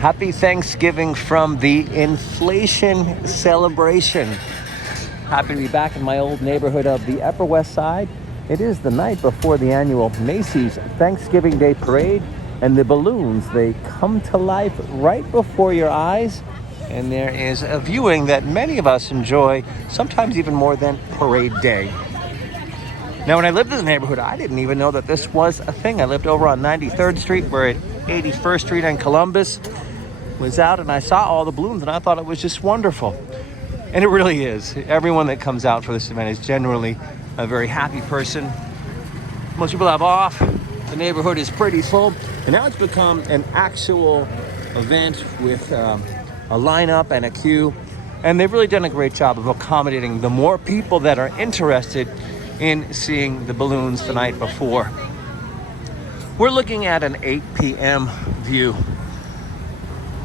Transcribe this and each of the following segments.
Happy Thanksgiving from the inflation celebration. Happy to be back in my old neighborhood of the Upper West Side. It is the night before the annual Macy's Thanksgiving Day Parade, and the balloons, they come to life right before your eyes. And there is a viewing that many of us enjoy, sometimes even more than Parade Day. Now, when I lived in the neighborhood, I didn't even know that this was a thing. I lived over on 93rd Street. We're at 81st Street and Columbus. Was out and I saw all the balloons and I thought it was just wonderful. And it really is. Everyone that comes out for this event is generally a very happy person. Most people have off. The neighborhood is pretty full. And now it's become an actual event with a lineup and a queue. And they've really done a great job of accommodating the more people that are interested in seeing the balloons the night before. We're looking at an 8 p.m. view.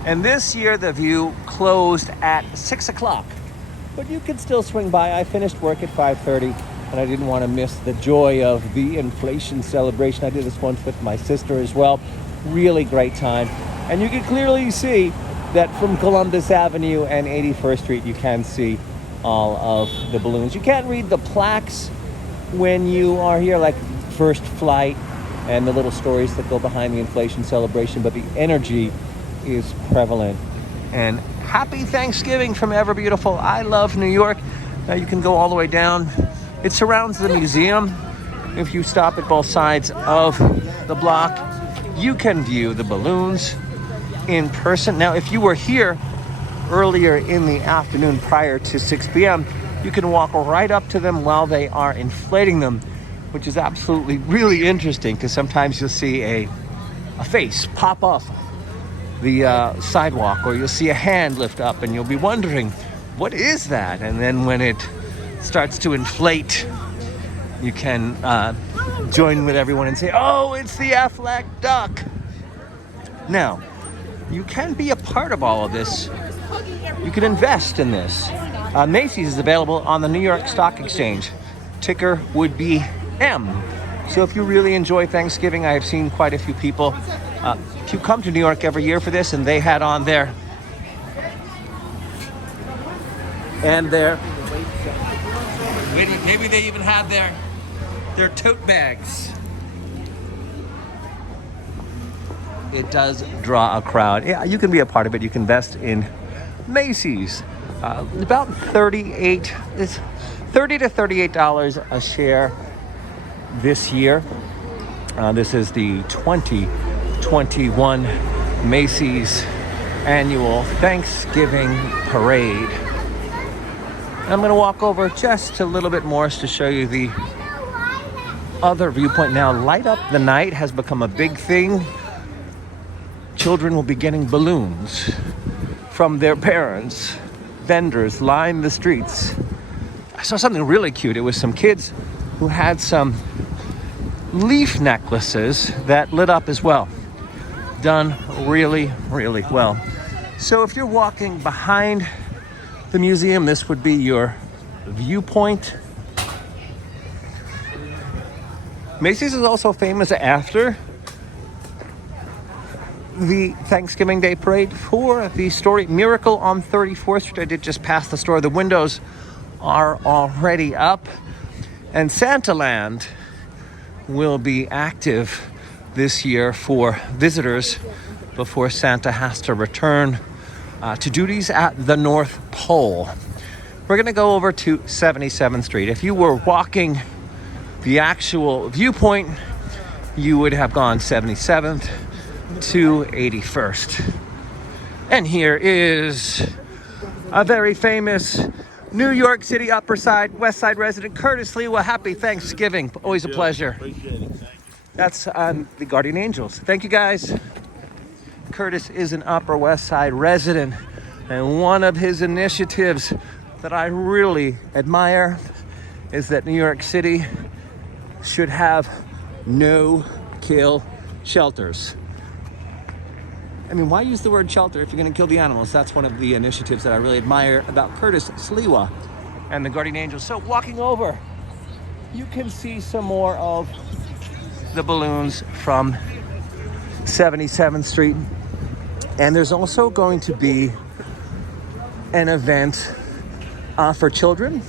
And this year the view closed at 6 o'clock. But you can still swing by. I finished work at 5:30 and I didn't want to miss the joy of the inflation celebration. I did this once with my sister as well. Really great time. And you can clearly see that from Columbus Avenue and 81st Street, you can see all of the balloons. You can't read the plaques when you are here, like first flight and the little stories that go behind the inflation celebration, but the energy is prevalent. And happy Thanksgiving from ever beautiful. I love New York. Now you can go all the way down. It surrounds the museum. If you stop at both sides of the block, you can view the balloons in person. Now, if you were here earlier in the afternoon prior to 6 p.m., you can walk right up to them while they are inflating them, which is absolutely really interesting because sometimes you'll see a face pop off the sidewalk, or you'll see a hand lift up and you'll be wondering, what is that? And then when it starts to inflate, you can join with everyone and say, oh, it's the Affleck duck. Now, you can be a part of all of this. You can invest in this. Macy's is available on the New York Stock Exchange. Ticker would be M. So if you really enjoy Thanksgiving, I have seen quite a few people who come to New York every year for this, and they had on their maybe they even had their tote bags. It does draw a crowd. Yeah, you can be a part of it. You can invest in Macy's. About $30 to $38 a share this year. This is the 2021 Macy's annual Thanksgiving Parade. I'm going to walk over just a little bit more to show you the other viewpoint. Now, Light Up the Night has become a big thing. Children will be getting balloons from their parents. Vendors line the streets. I saw something really cute. It was some kids who had some leaf necklaces that lit up as well. Done really, really well. So if you're walking behind the museum, this would be your viewpoint. Macy's is also famous after the Thanksgiving Day Parade for the story Miracle on 34th Street. I did just pass the store. The windows are already up. And Santaland will be active this year for visitors before Santa has to return to duties at the North Pole. We're going to go over to 77th Street. If you were walking the actual viewpoint, you would have gone 77th to 81st. And here is a very famous New York City Upper Side, West Side resident, Curtis Sliwa. Happy Thanksgiving. Always a pleasure. Appreciate it. Thank you. That's the Guardian Angels. Thank you, guys. Curtis is an Upper West Side resident, and one of his initiatives that I really admire is that New York City should have no-kill shelters. I mean, why use the word shelter if you're going to kill the animals? That's one of the initiatives that I really admire about Curtis Sliwa and the Guardian Angels. So walking over, you can see some more of the balloons from 77th Street. And there's also going to be an event for children,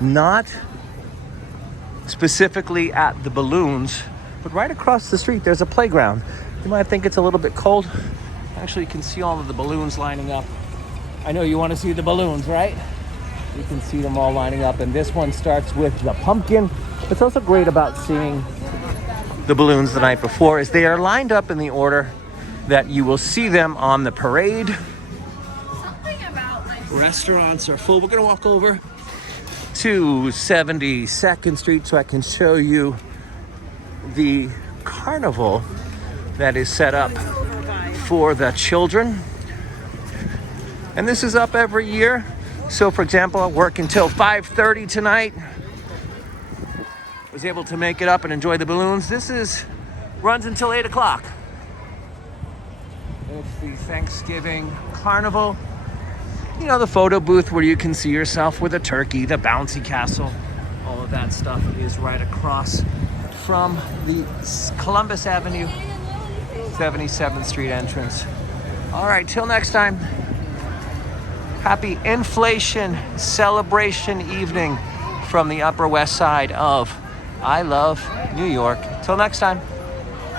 not specifically at the balloons, but right across the street there's a playground. You might think it's a little bit cold. Actually, you can see all of the balloons lining up. I know you want to see the balloons, right? You can see them all lining up, and this one starts with the pumpkin. What's also great about seeing the balloons the night before is they are lined up in the order that you will see them on the parade. Restaurants are full. We're gonna walk over to 72nd Street so I can show you the carnival that is set up for the children. And this is up every year. So for example, I work until 5:30 tonight. Was able to make it up and enjoy the balloons. Runs until 8 o'clock. It's the Thanksgiving carnival. You know, the photo booth where you can see yourself with a turkey, the bouncy castle, all of that stuff is right across from the Columbus Avenue, 77th Street entrance. All right, till next time. Happy inflation celebration evening from the Upper West Side of I Love New York. Till next time.